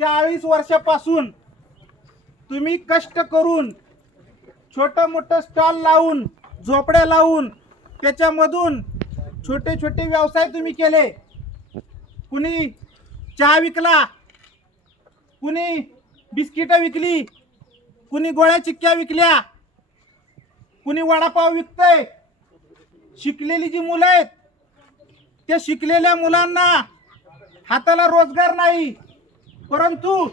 40 वर्षापासून तुम्ही कष्ट करून छोटं मोठं स्टॉल लावून झोपड्या लावून त्याच्यामधून छोटे छोटे व्यवसाय तुम्ही केले. कुणी चहा विकला, कुणी बिस्किटं विकली, कुणी गोळ्या चिक्क्या विकल्या, कुणी वडापाव विकतय. शिकलेली जी मुलं आहेत त्या शिकलेल्या मुलांना हाताला रोजगार नाही, परंतु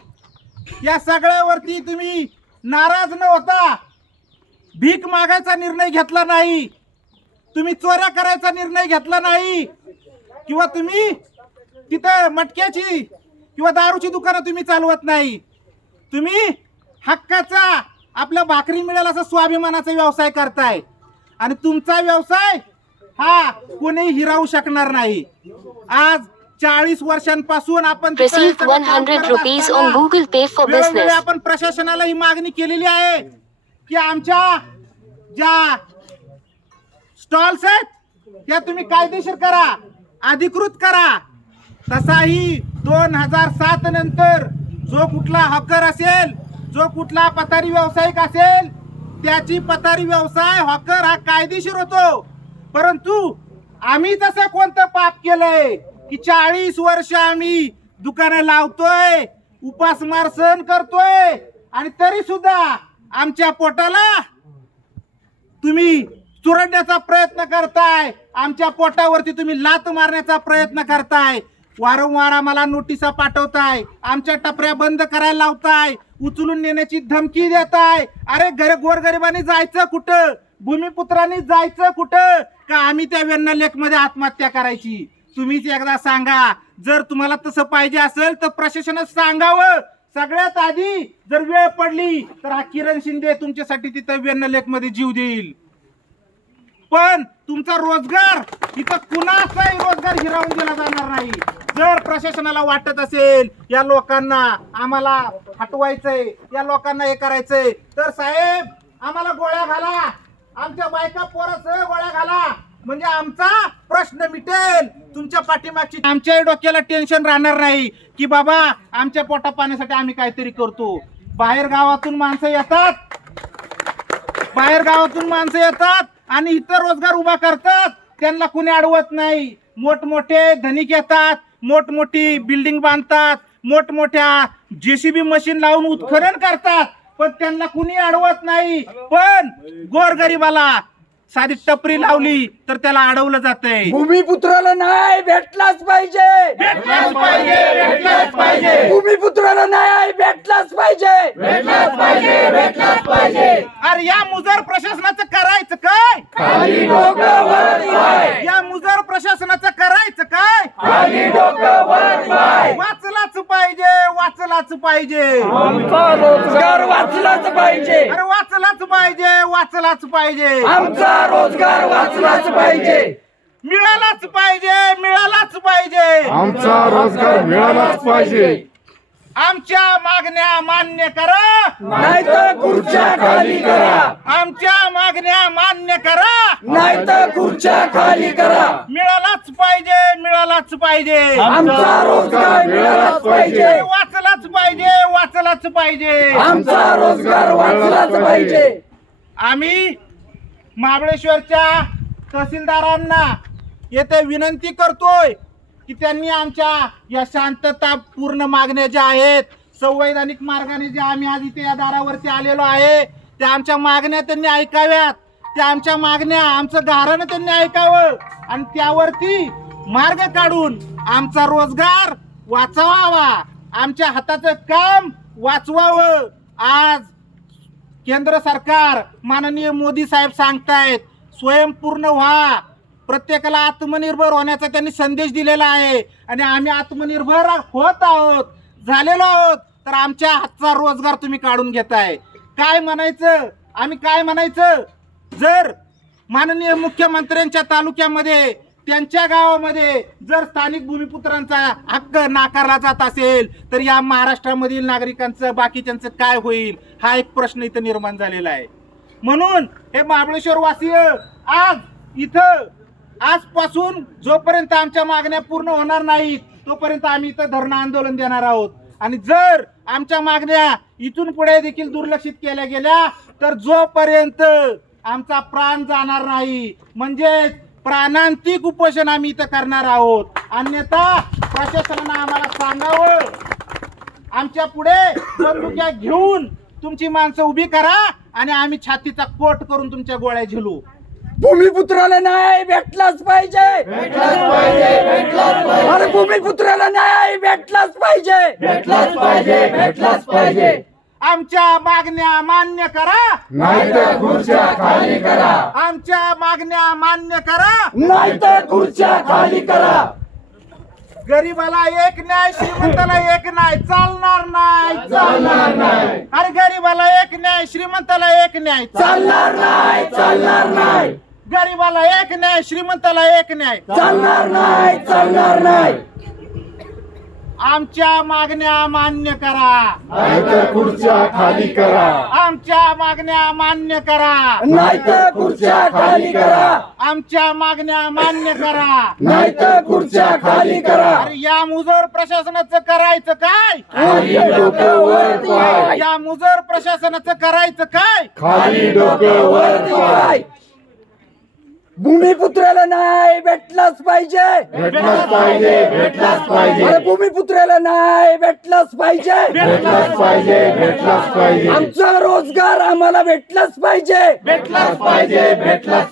या सगळ्यावरती तुम्ही नाराज न होता भीक मागायचा निर्णय घेतला नाही, तुम्ही चोऱ्या करायचा निर्णय घेतला नाही, किंवा तुम्ही तिथं मटक्याची किंवा दारूची दुकानं तुम्ही चालवत नाही. तुम्ही हक्काचा आपल्या भाकरी मिळेल असा स्वाभिमानाचा व्यवसाय करताय आणि तुमचा व्यवसाय हा कोणी हिरावू शकणार नाही. आज 40 वर्षांपासून आपण Received 100 rupees on Google Pay for business. आपण प्रशासनाला ही मागणी केलेली आहे की आमच्या ज्या स्टॉल्स आहेत त्या तुम्ही कायदेशीर करा, अधिकृत करा. तसाही 2007 नंतर जो कुठला हॉकर असेल, जो कुठला पथारी व्यावसायिक असेल त्याची पथारी व्यवसाय हॉकर हा कायदेशीर होतो. परंतु आम्ही तसं कोणतं पाप केलंय की 40 वर्ष आम्ही दुकानं लावतोय, उपासमार सहन करतोय आणि तरी सुद्धा आमच्या पोटाला तुम्ही चुरडण्याचा प्रयत्न करताय, आमच्या पोटावरती तुम्ही लात मारण्याचा प्रयत्न करताय. वारंवार आम्हाला नोटिसा पाठवताय, आमच्या टपऱ्या बंद करायला लावताय, उचलून नेण्याची धमकी देताय. अरे गोरगरिबांनी जायचं कुठं, भूमिपुत्रांनी जायचं कुठं, का आम्ही त्या वेण्णा लेक मध्ये आत्महत्या करायची? तुम्हीच एकदा सांगा. जर तुम्हाला तसं पाहिजे असेल तर प्रशासनानं सांगावं. सगळ्यात आधी जर वेळ पडली तर हा किरण शिंदे तुमच्यासाठी तिथं वेण्णा लेक मध्ये जीव देईल. पण तुमचा रोजगार इथं कुणाचाही रोजगार हिरावून दिला जाणार नाही. जर प्रशासनाला वाटत असेल या लोकांना आम्हाला हटवायचंय, या लोकांना हे करायचंय, तर साहेब आम्हाला गोळ्या घाला, आमच्या बायका पोरासह गोळ्या घाला, म्हणजे आमचा प्रश्न मिटेल. तुमच्या पाठीमागची आमच्याही डोक्याला टेन्शन राहणार नाही की बाबा आमच्या पोटा पाण्यासाठी आम्ही काहीतरी करतो. बाहेर गावातून माणसं येतात आणि इतर रोजगार उभा करतात, त्यांना कुणी अडवत नाही. मोठमोठे धनिक येतात, मोठमोठी बिल्डिंग बांधतात, मोठमोठ्या जेसीबी मशीन लावून उत्खनन करतात, पण त्यांना कुणी अडवत नाही. पण गोरगरिबाला साधी टपरी लावली तर त्याला अडवलं जातंय. भूमिपुत्राला न्याय भेटलाच पाहिजे, भेटलाच पाहिजे, भेटलाच पाहिजे. भूमिपुत्राला न्याय भेटलाच पाहिजे, भेटलाच पाहिजे, भेटलाच पाहिजे. अरे या मुजर प्रशासनाचं करायचं काय? खाली डोकं वर पाय, या मुजर प्रशासनाचं करायचं काय? खाली डोकं वर पाय. वाचलाच पाहिजे, वाचलाच पाहिजे, आमचा रोजगार वाचलाच पाहिजे, अरे वाचलाच पाहिजे, वाचलाच पाहिजे. आमचा रोजगार वाचलाच पाहिजे, मिळालाच पाहिजे, मिळालाच पाहिजे. आमचा रोजगार मिळालाच पाहिजे. आमच्या मागण्या मान्य करा, नाहीतर खुर्च्या खाली करा, आमच्या मागण्या मान्य करा, नाहीतर खुर्च्या खाली करा. मिळालाच पाहिजे, मिळालाच पाहिजे. आमचा रोजगार मिळालाच पाहिजे, अरे वाचलाच पाहिजे, वाचलाच पाहिजे. आमचा रोजगार वाचलाच पाहिजे. आम्ही महाबळेश्वरच्या तहसीलदारांना येथे विनंती करतोय की त्यांनी आमच्या या शांततापूर्ण मागण्या ज्या आहेत, संवैधानिक मार्गाने ज्या आम्ही आज इथे या दारावरती आलेलो आहे, त्या आमच्या मागण्या त्यांनी ऐकाव्यात. त्या आमच्या मागण्या, आमचं गाऱ्हाणं त्यांनी ऐकावं आणि त्यावरती मार्ग काढून आमचा रोजगार वाचवावा, आमच्या हाताचं काम वाचवावं. आज केंद्र सरकार माननीय मोदी साहेब सांगतायत स्वयंपूर्ण व्हा, प्रत्येकाला आत्मनिर्भर होण्याचा त्यांनी संदेश दिलेला आहे आणि आम्ही आत्मनिर्भर होत आहोत, झालेलो आहोत. तर आमच्या हातचा रोजगार तुम्ही काढून घेताय. काय म्हणायचं, आम्ही काय म्हणायचं? जर माननीय मुख्यमंत्र्यांच्या तालुक्यामध्ये, त्यांच्या गावामध्ये जर स्थानिक भूमिपुत्रांचा हक्क नाकारला जात असेल तर या महाराष्ट्रामधील नागरिकांचं, बाकीच्यांचं काय होईल, हा एक प्रश्न इथं निर्माण झालेला आहे. म्हणून हे महाबळेश्वर वासीय आज इथं आजपासून जोपर्यंत आमच्या मागण्या पूर्ण होणार नाहीत तोपर्यंत आम्ही इथं धरणं आंदोलन देणार आहोत. आणि जर आमच्या मागण्या इथून पुढे देखील दुर्लक्षित केल्या गेल्या तर जोपर्यंत आमचा प्राण जाणार नाही म्हणजे प्राणांतिक उपोषण आम्ही इथं करणार आहोत. अन्यथा प्रशासनानं आम्हाला सांगावं, आमच्या पुढे बंदुक्या घेऊन तुमची माणसं उभी करा आणि आम्ही छातीचा कोट करून तुमच्या गोळ्या झेलू. भूमिपुत्राला न्याय भेटलाच पाहिजे. अरे भूमिपुत्राला न्याय भेटलाच पाहिजे. आमच्या मागण्या मान्य करा, नाहीतर खुर्च्या खाली करा. आमच्या मागण्या मान्य करा. नाहीतर खुर्च्या खाली करा. गरीबाला एक न्याय, श्रीमंताला एक न्याय चालणार नाही. अरे गरीबाला एक न्याय, श्रीमंताला एक न्याय चालणार नाही. गरीबाला एक न्याय, श्रीमंताला एक न्याय चालणार नाही. आमच्या मागण्या मान्य करा. नाहीतर खुर्च्या खाली करा. आमच्या मागण्या मान्य करा. नाहीतर खुर्च्या खाली करा. आमच्या मागण्या मान्य करा. नाहीतर खुर्च्या खाली करा. अरे या मुजोर प्रशासनाचं करायचं काय? खाली डोकं वर पाय. या मुजोर प्रशासनाचं करायचं काय? खाली डोकं वर पाय. भूमिपुत्राला न्याय भेटलाच पाहिजे. भेटलाच पाहिजे. अरे भूमिपुत्राला न्याय भेटलाच पाहिजे. भेटलाच पाहिजे. आमचा रोजगार आम्हाला भेटलाच पाहिजे. भेटलाच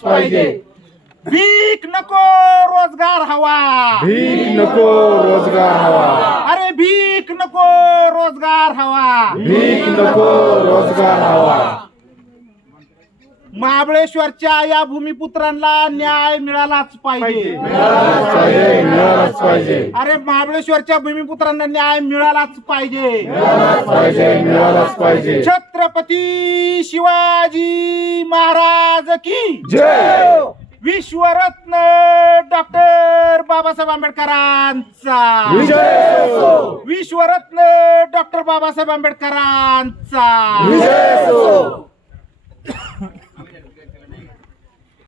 पाहिजे. भीक नको, रोजगार हवा. भीक नको, रोजगार हवा. अरे भीक नको, रोजगार हवा. भीक नको, रोजगार हवा. महाबळेश्वरच्या या भूमिपुत्रांना न्याय मिळालाच पाहिजे. मिळालाच पाहिजे. अरे महाबळेश्वरच्या भूमिपुत्रांना न्याय मिळालाच पाहिजे. मिळालाच पाहिजे. छत्रपती शिवाजी महाराज की जय. विश्वरत्न डॉक्टर बाबासाहेब आंबेडकरांचा विजय असो. विश्वरत्न डॉक्टर बाबासाहेब आंबेडकरांचा विजय असो.